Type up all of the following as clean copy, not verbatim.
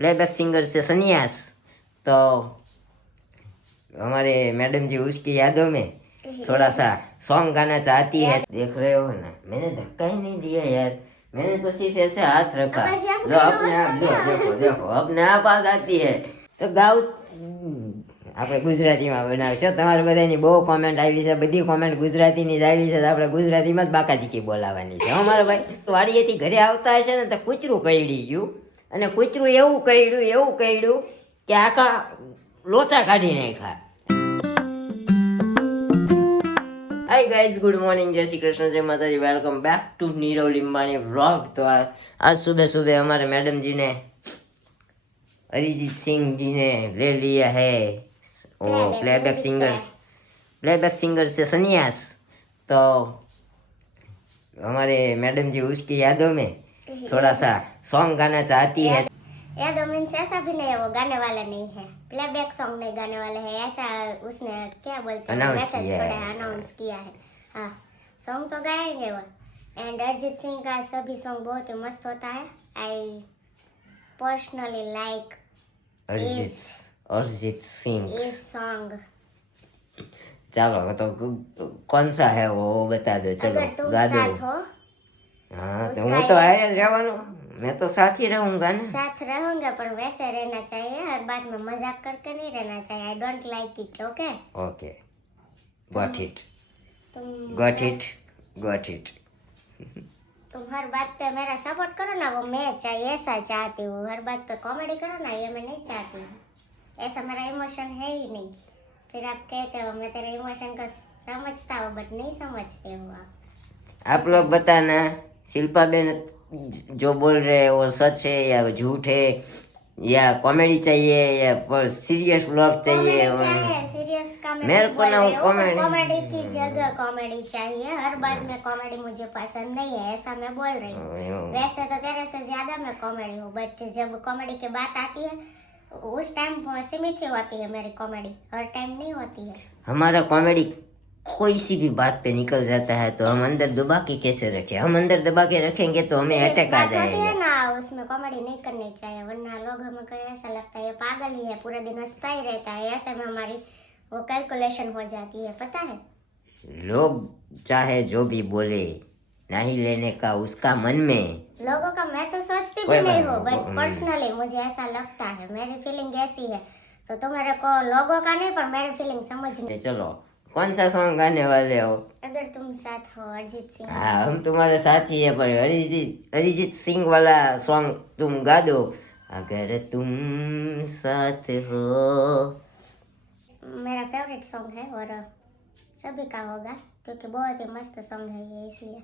Playback singer से संन्यास। तो हमारे मैडम जी उसकी यादों में थोड़ा सा सॉन्ग गाना चाहती है। देख रहे हो ना, मैंने धक्का ही नहीं दिया यार, मैंने तो सिर्फ ऐसे हाथ रखा। जो अपने आप, जो देखो देखो अपने आप आ जाती है। तो गाઉ આપણે ગુજરાતીમાં બનાવશો। તમારે બધાની બહુ કોમેન્ટ આવી છે, બધી કોમેન્ટ ગુજરાતીની જ આવી છે, તો આપણે ગુજરાતીમાં જ બાકાજીકી બોલાવવાની છે અમારા ભાઈ। વાડીએથી ઘરે આવતા હશે ને તો કૂતરું કરડી ગયું, અને કૂતરું એવું કરડ્યું કે આખા લોચા કાઢી નાખ્યા। हाय गाइज, गुड मॉर्निंग, जय श्री कृष्ण, जय माता जी, welcome back to Nirav Limbani vlog. तो आज सुबह सुबह हमारे मैडम जी ने अरिजीत सिंह जी ने ले लिया है वो प्लेबैक सिंगर से संन्यास। तो हमारे मैडम जी उसकी यादों में थोड़ा सा सॉन्ग गाना चाहती है। यादों मीन्स ऐसा भी नहीं है, वो गाने वाला नहीं है, प्लेबैक सॉन्ग नहीं गाने वाले है, ऐसा उसने क्या बोलते हैं मैसेज थोड़ा अनाउंस किया है। हाँ, सॉन्ग तो गाएंगे वो। एंड अरिजीत सिंह का सभी सॉन्ग बहुत ही मस्त होता है। I personally like Arijit Singh इस सॉन्ग। चलो तो कौन सा है वो बता दो। चलो अगर तुम गा दो। साथ हो। हाँ तो હું તો આયા જ રહેવાનું, मैं तो साथ ही रहूंगा ना। साथ रहूंगा, पर वैसे रहना चाहिए, हर बात में मजाक करके नहीं रहना चाहिए। I don't like it. Okay okay, got it, तुम गॉट इट। तुम हर बात पे मेरा सपोर्ट करो ना, वो मैं चाहिए ऐसा चाहती हूँ। हर बात पे कॉमेडी करो ना, ये मैं नहीं चाहती हूँ। ऐसा मेरा इमोशन है ही नहीं। फिर आप कहते हो मैं तेरे इमोशन को समझता हूँ, बट नहीं समझते हो आप लोग बताना, शिल्पा बेन जो बोल रहे हैं वो सच है या झूठ है, या कॉमेडी चाहिए या सीरियस व्लॉग चाहिए। सीरियस का मेरे को ना कॉमेडी की जगह कॉमेडी चाहिए। हर बात में कॉमेडी मुझे पसंद नहीं है, ऐसा मैं बोल रही हूँ। वैसे तो तेरे से ज्यादा मैं कॉमेडी हूँ, बट जब कॉमेडी की बात आती है उस टाइम सीमित ही होती है मेरी कॉमेडी, हर टाइम नहीं होती है। हमारा कॉमेडी कोई सी भी बात पे निकल जाता है तो हम अंदर दबा के कैसे रखें? हम अंदर दबा के रखेंगे तो हमें अटैक आ जाएगा ना। उसमें कॉमेडी नहीं करनी चाहिए, वरना लोग हमें को ऐसा लगता है ये पागल ही है, पूरे दिन हंसता ही रहता है। ऐसे में हमारी वो कैलकुलेशन हो जाती है, पता है। लोग चाहे जो भी बोले, नहीं लेने का उसका मन में। लोगों का मैं तो सोचती भी नहीं हूँ, बट पर्सनली मुझे ऐसा लगता है, मेरी फीलिंग ऐसी है। तो तुम्हारे को लोगों का नहीं, पर मेरी फीलिंग समझनी। चलो कौन सा सॉन्ग गाने वाले हो? अगर तुम साथ हो, अरिजीत सिंह। हाँ, हम तुम्हारे साथ ही है, पर अरिजीत सिंह वाला सॉन्ग तुम गा दो। अगर तुम साथ हो मेरा फेवरेट सॉन्ग है, और सभी का होगा क्योंकि बहुत ही मस्त सॉन्ग है ये, इसलिए।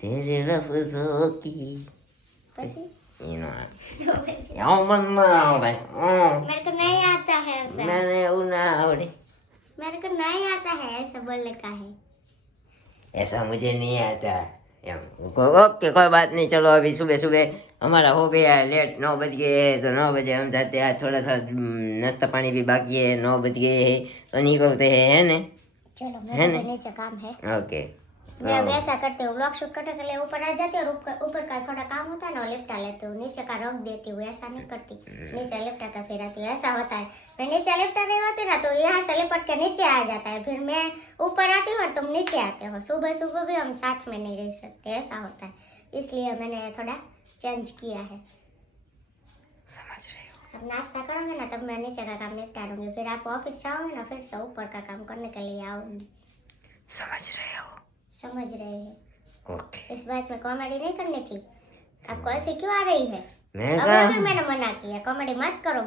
तेरे लफ्जों की मेरे को नहीं आता है ऐसा। मेरे को नहीं आता है ऐसा बोलने का है। ऐसा मुझे नहीं आता। ओके, कोई बात नहीं। चलो अभी सुबह सुबह हमारा हो गया है लेट, 9 बज गए हैं, तो 9 बजे हम जाते हैं। थोड़ा सा नाश्ता पानी भी बाकी है, 9 बज गए हैं तो निकलते हैं, है ना? चलो है मेरे ना? को नीचे काम है। ओके, मैं अब ऐसा करती हूँ, व्लॉग शूट करने के लिए ऊपर आ जाती हूँ और ऊपर का थोड़ा काम होता है ना, वो लिपटा लेती हूँ, नीचे का रख देती हूँ। ऐसा नहीं करती, नीचे लिपटा कर फिर आती हूँ। ऐसा होता है, मैं नीचे लिपटा रही होती ना तो यहाँ से लिपट के नीचे आ जाता है, फिर मैं ऊपर आती हूँ और तुम नीचे आते हो। सुबह सुबह भी हम साथ में नहीं रह सकते, ऐसा होता है, इसलिए मैंने थोड़ा चेंज किया है। समझ रहे हो? अब नाश्ता करोगे ना तब मैं नीचे का काम निपटा लूंगी, फिर आप ऑफिस जाओगे ना फिर से ऊपर का काम करने के लिए आऊंगी। समझ रहे हो? समझ रहे हैं? ओके। इस बात में कॉमेडी नहीं करनी थी, आपको ऐसे क्यों आ रही है? मैं भी मैंने मना किया, कॉमेडी मत करो।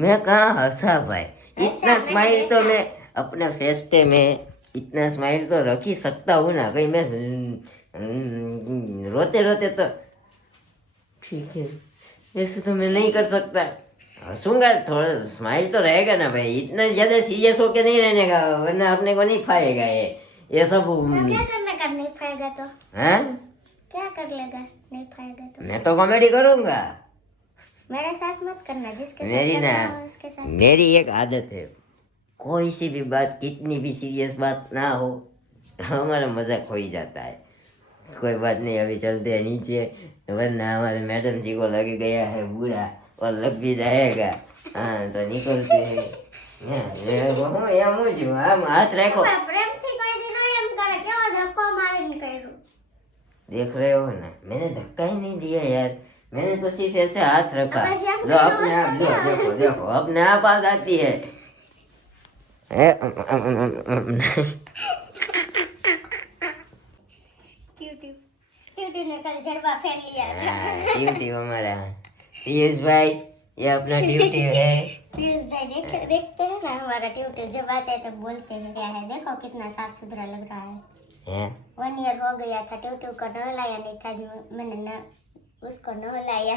मैं कहाँ हंसा भाई, इतना मैंने स्माइल तो देखा। मैं अपने फेस पे मैं इतना स्माइल तो रख ही सकता हूँ ना। कहीं मैं रोते रोते तो ठीक है, ऐसे तो मैं नहीं कर सकता। हंसूंगा, थोड़ा स्माइल तो रहेगा ना भाई, इतना ज्यादा सीरियस होके नहीं रहने का, वरना अपने को नहीं खाएगा ये सब। तो क्या करने का नहीं खाएगा तो? हाँ, क्या कर लेगा नहीं खाएगा तो? मैं तो कॉमेडी करूंगा। मेरे साथ मत करना, जिसके मेरी साथ ना करना हो उसके साथ। मेरी एक आदत है, कोई सी भी बात, कितनी भी सीरियस बात ना हो, हमारा मजाक हो ही जाता है। कोई बात नहीं, अभी चलते हैं नीचे, वरना हमारे मैडम जी को लग गया है बुरा और लग भी जाएगा। हाँ तो निकलते हैं। આમ હાથ રાખો, પ્રેમથી કોઈ દિનો એમ કરે, કેવો ધક્કો મારીને કર્યું। देख रहे हो ना, मैंने धक्का ही नहीं दिया यार, मैंने तो सिर्फ ऐसे हाथ रखा। अब ऐसे आप जो अपने आप, जो देखो देखो अपने आप आ जाती है। ट्यूट्यू ने कल जड़वा फेंक लिया था। ड्यूटी हमारा पीयूष भाई, ये अपना ड्यूटी है। प्लीज भाई देखते हैं ना हमारा ट्यूट्यू, जब आते हैं तो बोलते हैं क्या है, देखो कितना साफ सुथरा लग रहा है। 1 ईयर हो गया था, ट्यूट्यू को नहलाया नहीं था, मैंने न उसको नहलाया।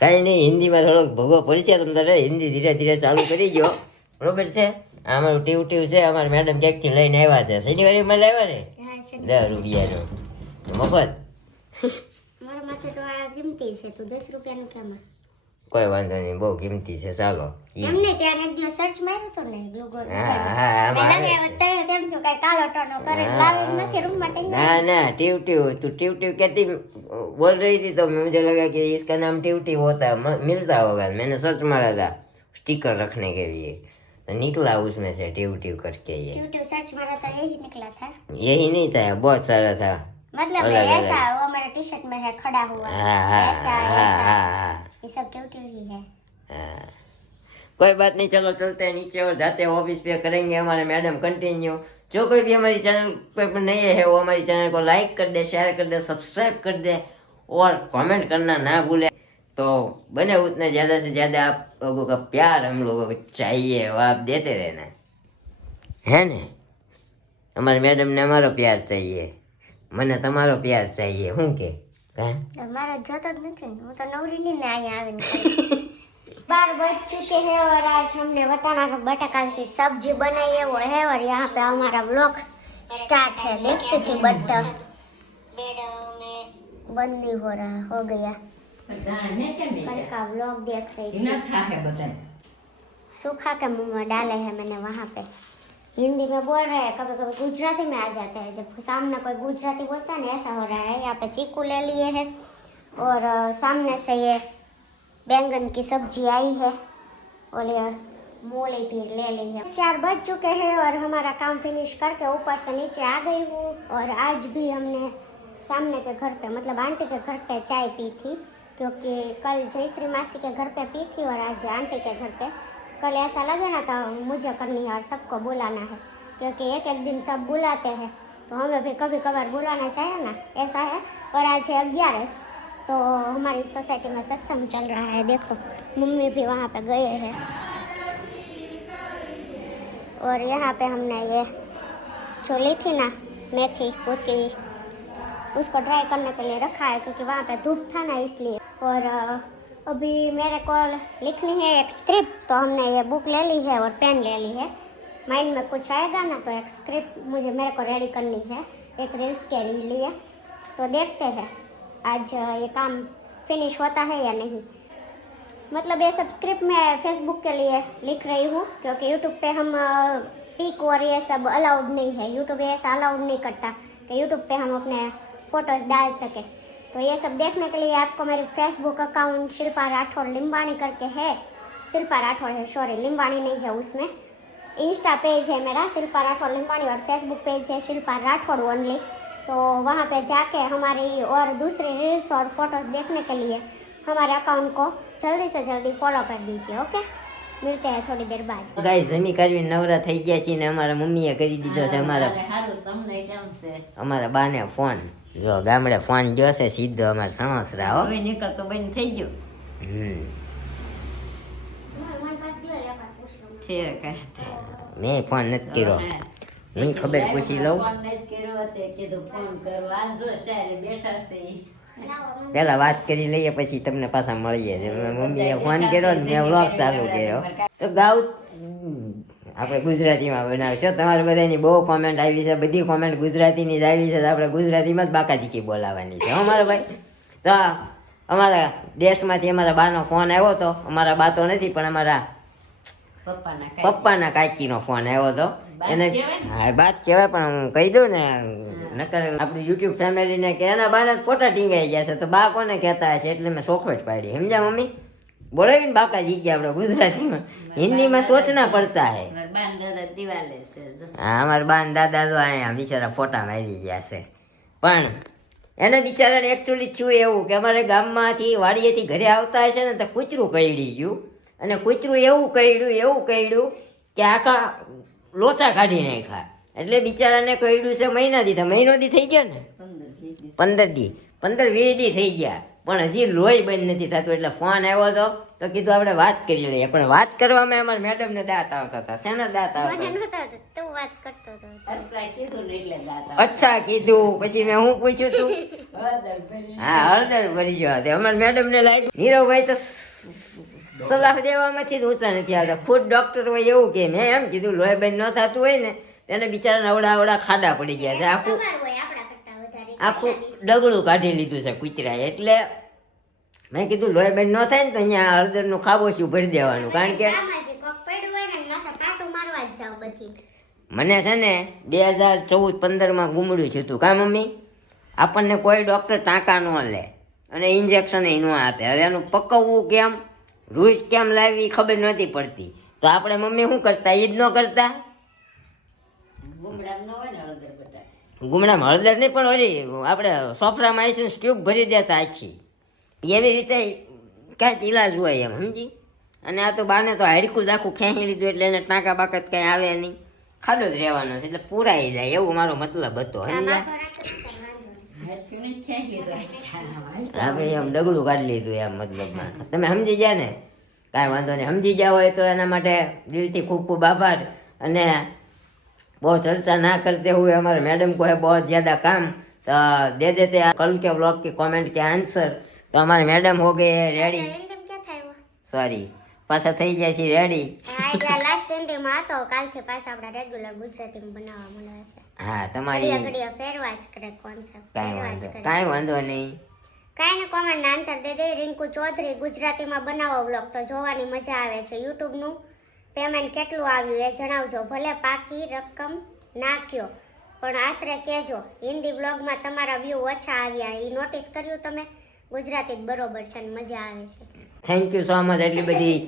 કઈ નહીં, હિન્દીમાં થોડોક ભોગવો પડશે તમને, હિન્દી ધીરે ધીરે ચાલુ કરી ગયો, બરોબર છે? અમારું ટ્યુટ્યુ છે, અમારા મેડમ ક્યાંકથી લઈને આવ્યા છે, શનિવારીમાં લાવ્યા ને, हाँ, 10 રૂપિયાનો મફત। મારા માથે તો આ કિંમતી છે, તો 10 રૂપિયાનું કેમાં? કોઈ વાંધો નહીં, બહુ કિંમતી છે, ચાલો। એમને ત્યાં એક દિવસ સર્ચ માર્યું તો ને ગૂગલ હા હા આમાં આવે છે। તમે તેમ છો કઈ કાલો ટોનો કરી લાવી નથી રૂમ માં ટેંગા। ना ना, ट्यूट्यू, तू ट्यूट्यू कहती बोल रही थी तो मुझे लगा कि इसका नाम ट्यूट्यू होता है, मिलता होगा। मैंने सर्च मारा था स्टिकर रखने के लिए, तो निकला उसमें से ट्यूट्यू करके। ये यूट्यूब सर्च मारा था यही निकला था, यही नहीं था, बहुत सारा था। मतलब अलग ऐसा अलग। वो हमारे टी शर्ट में है खड़ा हुआ, हाँ हाँ ऐसा हाँ ऐसा हाँ हाँ ये सब ट्यूट्यू ही है। हाँ। कोई बात नहीं, चलो चलते हैं नीचे और जाते हैं ऑफिस पे, करेंगे हमारे मैडम कंटिन्यू। जो कोई भी हमारी चैनल पे नए है वो हमारी चैनल को लाइक कर दे, शेयर कर दे, सब्सक्राइब कर दे और कमेंट करना ना भूले। तो बने उतने ज़्यादा से ज़्यादा आप लोगों का प्यार हम लोगों को चाहिए, वो आप देते रहना, है ने? हमारे मैडम ने हमारो प्यार चाहिए, મને તમારો પ્યાર चाहिए। હું કે हमारा जोतो જ નથી ને, હું તો નવરી ની ને અહીંયા આવીને કરી। 12 बज चुके हैं और आज हमने बटाका की सब्जी बनाई है वो है, और यहाँ पे हमारा व्लॉग स्टार्ट है। देखते थे बट बेड में बंद नहीं हो रहा, हो गया। कल का व्लॉग देख रही थी, सूखा के मुंह में डाले हैं मैंने वहाँ पे। हिंदी में बोल रहे हैं, कभी कभी गुजराती में आ जाते हैं, जब सामने कोई गुजराती बोलता है ना, ऐसा हो रहा है। यहाँ पे चीकू ले लिए हैं और सामने से ये बैंगन की सब्जी आई है और ये मूली भी ले ली है। 4 बज चुके हैं और हमारा काम फिनिश करके ऊपर से नीचे आ गई हूँ। और आज भी हमने सामने के घर पे, मतलब आंटी के घर पे चाय पी थी, क्योंकि कल जयश्री मासी के घर पे पी थी और आज आंटी के घर पे। कल ऐसा लगे ना तो मुझे करनी है और सबको बुलाना है, क्योंकि एक एक दिन सब बुलाते हैं तो हमें भी कभी कभार बुलाना चाहिए ना, ऐसा है। और आज है 11, तो हमारी सोसाइटी में सत्संग चल रहा है। देखो मम्मी भी वहाँ पे गए हैं और यहाँ पे हमने ये जो ली थी ना मेथी, उसको ड्राई करने के लिए रखा है, क्योंकि वहाँ पे धूप था ना इसलिए। और अभी मेरे को लिखनी है एक स्क्रिप्ट, तो हमने ये बुक ले ली है और पेन ले ली है। माइंड में कुछ आएगा ना तो एक स्क्रिप्ट मेरे को रेडी करनी है, एक रील्स के लिए, तो देखते हैं आज ये काम फिनिश होता है या नहीं। मतलब ये सब स्क्रिप्ट मैं फेसबुक के लिए लिख रही हूँ, क्योंकि यूट्यूब पे हम पिक और ये सब अलाउड नहीं है। यूट्यूब ऐसा अलाउड नहीं करता कि यूट्यूब पे हम अपने फ़ोटोज़ डाल सके। तो ये सब देखने के लिए आपको मेरी फेसबुक अकाउंट शिल्पा राठौड़ लिम्बाणी करके है, शिल्पा राठौड़ है, सॉरी लिम्बाणी नहीं है उसमें। इंस्टा पेज है मेरा शिल्पा राठौड़ लिम्बाणी और फेसबुक पेज है शिल्पा राठौड़ ओनली। तो वहाँ पे जाके हमारी और दूसरी रील्स और फोटोज़ देखने के लिए हमारे अकाउंट को जल्दी से जल्दी फॉलो कर दीजिए। ओके, मिलते हैं थोड़ी देर बाद। ગાઈસ જમી કરી નવરા થઈ ગયા છીએ ને અમારા મમ્મીએ કરી દીધો છે અમારા બાને ફોન. જો ગામડે ફોન ગયો છે સીધો અમારે સણોસરા હો. નીકળતો બંધ થઈ ગયો છે કાંઈ. મેં ફોન નથી કર્યો, નહીં ખબર પૂછી લઉં. ફોન નથી કર્યો તે કીધું ફોન કરો. આ જો સારે બેઠા છે ઈ. પેલા વાત કરી લઈએ પછી તમને પાછા મળીએ. મમ્મીએ ફોન કર્યો ને મેં વ્લોગ ચાલુ કર્યો. તો ગાઉ આપણે ગુજરાતીમાં બનાવશો. તમારે બધાની બહુ કોમેન્ટ આવી છે, બધી કોમેન્ટ ગુજરાતીની જ આવી છે. તો આપણે ગુજરાતીમાં જ બાકાજીકી બોલાવવાની છે અમારા ભાઈ. તો અમારા દેશમાંથી અમારા બાનો ફોન આવ્યો હતો. અમારા બા તો નથી પણ અમારા પપ્પાના કાકીનો ફોન આવ્યો હતો. એને હા બાત કહેવાય પણ હું કહી દઉં ને, નકર આપણી યુટ્યુબ ફેમિલીને કે એના બાના ફોટા ટીંગાઈ ગયા છે તો બા કોને કહેતા હશે, એટલે મેં સોખવટ પાડી. સમજ્યા મમ્મી? બોલાવીને બાકાજી ગયા આપણે ગુજરાતીમાં. હિન્દીમાં સોચના પડતા હે. હા અમારા બાન દાદા તો અહીંયા બિચારા ફોટામાં આવી ગયા છે. પણ એને બિચારાને એકચ્યુઅલી થયું એવું કે અમારે ગામમાંથી વાડીએથી ઘરે આવતા હશે ને તો કૂતરું કરડી ગયું. અને કૂતરું એવું કરડ્યું કે આખા લોચા કાઢી નાખ્યા. એટલે બિચારાને કરડ્યું છે મહિનો દી થઈ ગયા ને, 15-20 દી થઈ ગયા, પણ હજી લોહી બંધ નથી થતું. એટલે ફોન આવ્યો હતો તો કીધું આપણે વાત કરી લઈએ. પણ વાત કરવામાં અમારા મેડમને દાંત આવતા હતા. શેના દાંત આવતા? અચ્છા કીધું. પછી મેં હું પૂછ્યું તું, હા હળદર ભરી જવા દે. અમારા મેડમને લાગ્યું નીરવભાઈ તો સલાહ દેવામાંથી જ ઊંચા નથી આવતા. ખુદ ડોક્ટર હોય એવું કે. મેં એમ કીધું લોહી બંધ ન થતું હોય ને તેને બિચારાને અવડા ખાડા પડી ગયા છે. આખું ડગડું કાઢી લીધું છે કૂતરાએ. એટલે મેં કીધું લોહી બંધ ન થાય ને તો અહીંયા હળદરનું ખાબોચિયું ભરી દેવાનું. કારણ કે મને છે ને 2014-15 ગુમડ્યું થયું હતું. કા મમ્મી? આપણને કોઈ ડૉક્ટર ટાંકા ન લે અને ઇન્જેક્શન ન આપે. હવે એનું પકવવું કેમ, રૂઝ કેમ લાવવી ખબર નહોતી પડતી. તો આપણે મમ્મી શું કરતા? એ જ ન કરતા. ગુમડામાં હળદર નહીં પણ ઓલી આપણે સોફરામાં આવીને ટ્યુબ ભરી દેતા આખી. એવી રીતે કાંઈક ઈલાજ હોય એમ, સમજી? અને આ તો બાને તો હાડકું જ આખું ખેંચી લીધું એટલે એને ટાંકા બાકત કાંઈ આવે નહીં, ખાડો જ રહેવાનો છે. એટલે પૂરાઈ જાય એવું મારો મતલબ હતો. સમજ્યા? હા ભાઈ એમ ડગલું કાઢી લીધું એમ મતલબમાં. તમે સમજી ગયા ને? કાંઈ વાંધો નહીં. સમજી ગયા હોય તો એના માટે દિલથી ખૂબ ખૂબ આભાર. અને बहुत चर्चा ना करते हुए हमारे मैडम को है बहुत ज़्यादा काम, तो दे देते हैं कल के व्लॉग के कमेंट के आंसर. तो हमारे मैडम हो गए हैं रेडी. सॉरी पाछा થઈ જાય છે રેડી. હા લાસ્ટ એન્ડિંગ માં તો કાલથી પાછા આપડા રેગ્યુલર ગુજરાતીમાં બનાવવા મળે છે. હા તમારી ઘડિયા ફેરવા જ કરે કોન્સેપ્ટ. કાંઈ વાંધો નહીં. કાંઈ ને કોમેન્ટ ના આન્સર દે દે. રિંકુ ચૌધરી ગુજરાતીમાં બનાવો વ્લોગ તો જોવાની મજા આવે છે. યુટ્યુબ નું પેમેન્ટ કેટલું આવ્યું એ જણાવજો. ભલે પાકી રકમ નાખ્યો પણ આશરે કહેજો. હિન્દી વ્લોગમાં તમારા વ્યૂ ઓછા આવ્યા એ નોટિસ કર્યું તમે? ગુજરાતી જ બરોબર છે ને મજા આવે છે. Thank you so much. એટલી બધી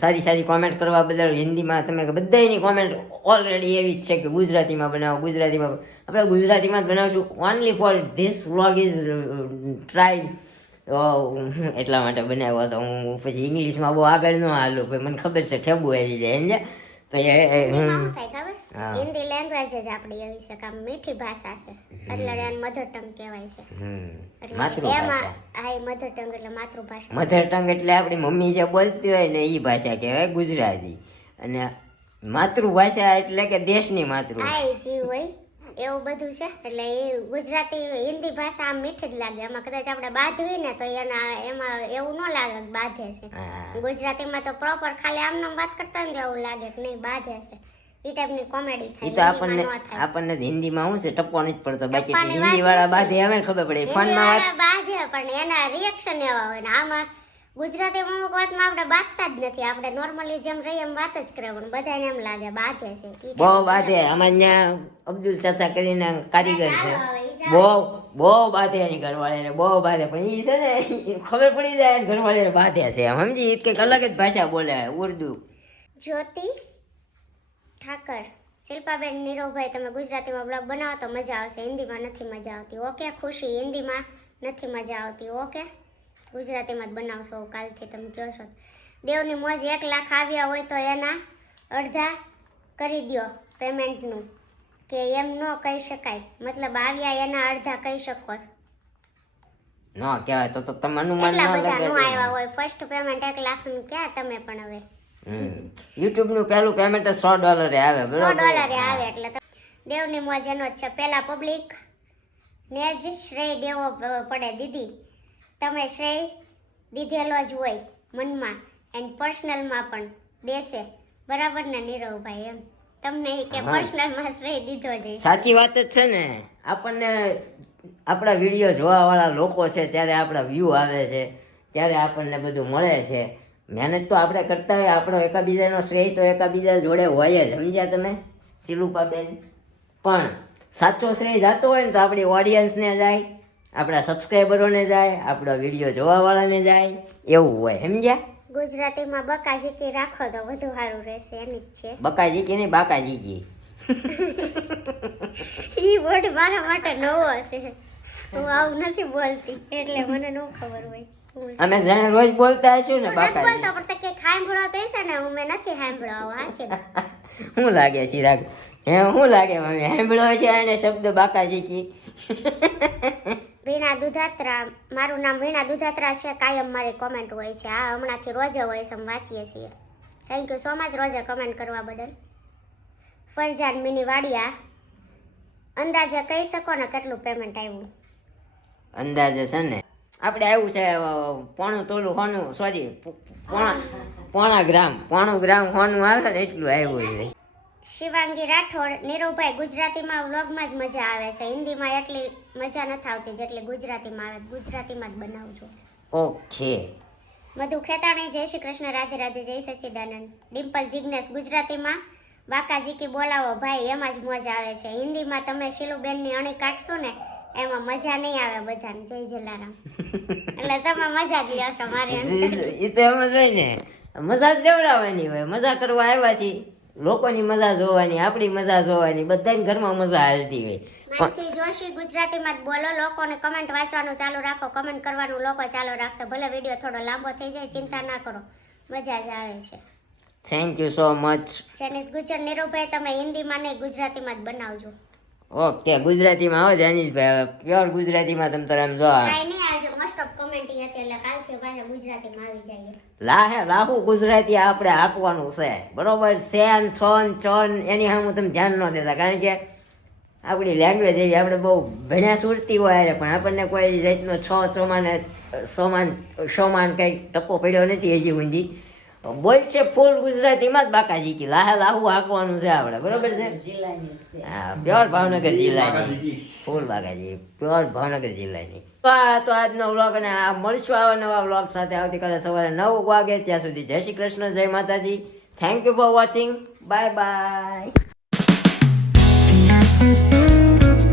સારી કોમેન્ટ કરવા બદલ. હિન્દીમાં તમે બધાની કોમેન્ટ ઓલરેડી એવી જ છે કે ગુજરાતીમાં બનાવો, ગુજરાતીમાં. આપણે ગુજરાતીમાં જ બનાવશું. Only for this vlog is try. એટલા માટે બનાવ્યો હતો હું. પછી ઇંગ્લિશમાં બહુ આગળ ન હાલું, ભાઈ મને ખબર છે ઠેબુ આવી જાય. હિન્દી લેંગ્વેજ જ આપણી એવી છે કે આમ મીઠી ભાષા છે એટલે એને મધર ટંગ કહેવાય છે. માતૃભાષા. હા મધર ટંગ એટલે માતૃભાષા. મધર ટંગ એટલે આપણી મમ્મી જે બોલતી હોય ને એ ભાષા કહેવાય ગુજરાતી. અને માતૃભાષા એટલે કે દેશની માતૃભાષા. હા જીવ હોય એવું બધું છે. એટલે એ ગુજરાતી હિન્દી ભાષા આમ મીઠી જ લાગે. એમાં કદાચ આપણે બાંધવી ને તો એમાં એવું ન લાગે કે બાંધે છે. ગુજરાતીમાં તો પ્રોપર ખાલી આમનો વાત કરતા ને એવું લાગે કે નહીં બાંધે છે. ઈ ટાઈપની કોમેડી ઈ થાય તો હિન્દીમાં ન થાય. આપણને હિન્દીમાં શું છે ટપ્પો નથી પડતો, બાકી ટપ્પાની હિન્દી વાળા બાધે અમે ખબર પડે. ફોનમાં વાત હિન્દીવાળા બાંધે પણ એના રિએક્શન એવા હોય ને આમાં ગુજરાતીમાં અમુક વાતમાં આપણે બાંધતા જ નથી. આપણે નોર્મલી જેમ રહીએ એમ વાત જ કરે પણ બધાને એમ લાગે બાંધે છે. ઈ બહુ ટાઈપનું બાધે. અમારે ત્યાં અબ્દુલ ચાચા કરીને કારીગર છે, આવે. બહુ બાધે એની ઘરવાળીને, બહુ બાધે. પણ ઈ છે ને ઈ ખબર પડી જાય એની ઘરવાળીને બાધે છે એમ, સમજી? ઈ કંઈક અલગ જ ભાષા બોલે, ઉર્દુ. જ્યોતિ ઠાકર, શિલ્પાબેન, નીરવભાઈ, તમે ગુજરાતીમાં બ્લોગ બનાવો તો મજા આવશે, હિન્દીમાં નથી મજા આવતી. ઓકે ખુશી, હિન્દીમાં નથી મજા આવતી. ઓકે ગુજરાતીમાં જ બનાવશો કાલથી, તમે કહો છો. દેવની મોજ 1 લાખ આવ્યા હોય તો એના અડધા કરી દો પેમેન્ટનું, કે એમ ન કહી શકાય, મતલબ આવ્યા એના અડધા કહી શકો. ન કહેવાય તો તમે અનુમાન એટલા ન બધા નો લગાડો. આવ્યા હોય. ફર્સ્ટ પેમેન્ટ 1 લાખનું ક્યાં તમે પણ હવે યુટ્યુબ નું પહેલું પેમેન્ટ $100 આવે, બરોબર? $100 આવે એટલે દેવની મોજ એનો જ છે. પેલા પબ્લિક ને જ શ્રેય દેવો પડે. દીદી તમે શ્રેય દીધેલો જ હોય મનમાં એન્ડ પર્સનલમાં પણ દેશે, બરાબર ને નીરવભાઈ? એમ તમને કે પર્સનલમાં શ્રેય દીધો જ. સાચી વાત જ છે ને. આપણને આપણા વિડીયો જોવા વાળા લોકો છે ત્યારે આપણા વ્યૂ આવે છે, ત્યારે આપણને બધું મળે છે. મહેનત તો આપણે કરતા હોય, આપણો એકાબીજાનો શ્રેય તો એકાબીજા જોડે હોય જ, સમજ્યા તમે શિલુપાબેન? પણ સાચો શ્રેય જાતો હોય ને તો આપણી ઓડિયન્સને જાય, આપણા સબસ્ક્રાઈબરોને જાય, આપણા વિડીયો જોવાવાળાને જાય, એવું હોય, સમજ્યા? ગુજરાતીમાં બકાજીકી રાખો તો વધુ સારું રહેશે, એની જ છે. બકાજીકી નહીં, બાકાજીકી. ઈ વર્ડ મારા માટે નવો હશે, હું આવું નથી બોલતી એટલે મને ન ખબર હોય. અમે જાણે રોજ બોલતા હશું ને બાકાજી. બોલતો પણ કે સાંભળો તો છે ને, હું મેં નથી સાંભળો. હા છે શું લાગે ચિરાગ? હે શું લાગે મમ્મી? સાંભળ્યો છે એને શબ્દ બાકાજીકી? વીણા દુધાત્રા, મારું નામ વીણા દુધાત્રા છે. કાયમ મારી કોમેન્ટ હોય છે. આ હમણાંથી રોજે હોય છે, અમે વાંચીએ છીએ. થેન્ક યુ સો મચ રોજે કમેન્ટ કરવા બદલ. ફરજાન મિની વાડિયા, અંદાજે કહી શકો ને કેટલું પેમેન્ટ આવ્યું? અંદાજે છે ને આપણે આવ્યું છે પોણું તોલું હોનું, સોરી પોણા ગ્રામ હોનું આવે ને એટલું આવ્યું છે. શિવાંગી રાઠોડ, નીરવભાઈ ગુજરાતીમાં વ્લોગમાં જ મજા આવે છે, હિન્દીમાં એટલી મજા નથી આવતી જેટલી ગુજરાતીમાં આવે. ગુજરાતીમાં જ બનાવજો. ઓકે. મધુ ખેતાણી, જય શ્રી કૃષ્ણ, રાધે રાધે, જય સચ્ચિદાનંદ. ડિમ્પલ જિગ્નેશ, ગુજરાતીમાં બાકાજીકી બોલાવો ભાઈ, એમાં જ મોજ આવે છે. હિન્દીમાં તમે શીલુબેનની અણી કાઢશો ને એમાં મજા નહીં આવે બધાને. જય જલારામ. એટલે તમે મજા જ લ્યો છો મારી. એ તો એમ જ હોય ને, મજા જ લેવડાવવાની હોય. મજા કરવા આવ્યા છીએ, લોકોની મજા જોવાની, આપણી મજા જોવાની, બધાની ઘરમાં મજા હાલતી હોય. માનસી જોશી, ગુજરાતીમાં જ બોલો. લોકોને કમેન્ટ વાંચવાનું ચાલુ રાખો, કમેન્ટ કરવાનું લોકો ચાલુ રાખશે. ભલે વિડીયો થોડો લાંબો થઈ જાય, ચિંતા ના કરો, મજા જ આવે છે. Thank you so much. Jenis Gujar, Nirubhai તમે હિન્દીમાં નહીં ગુજરાતીમાં જ બનાવજો. ઓકે, ગુજરાતીમાં આવો જાનીશભાઈ, પ્યોર ગુજરાતીમાં તમે તારે આમ જો. કાંઈ નહીં, આજે મોસ્ટ ઓફ કમેન્ટ હતી એટલે કાલથી પાછા ગુજરાતીમાં આવી જઈએ. લાહુ ગુજરાતી આપણે આપવાનું છે, બરોબર? સેન સોન ચોન એની સામે તમે ધ્યાન ન દેતા, કારણ કે આપણી લેંગ્વેજ એવી, આપણે બહુ ભણ્યા સુરતી હોય પણ આપણને કોઈ જાતનો સોમાન કંઈ ટપ્પો પડ્યો નથી હજી સુધી. બોલ છે ફૂલ ગુજરાતીમાં જ બાકાજીકી, લાહુ હાંકવાનું છે આપણે, બરોબર છે? જિલ્લાની છે. હા, પ્યોર ભાવનગર જિલ્લાની ફૂલ બાકાજી, પ્યોર ભાવનગર જિલ્લાની. તો આજનો વ્લોગ, અને આ મળશું આવા નવા વ્લોગ સાથે આવતીકાલે સવારે 9 વાગે. ત્યાં સુધી જય શ્રી કૃષ્ણ, જય માતાજી. Thank you for watching. Bye bye.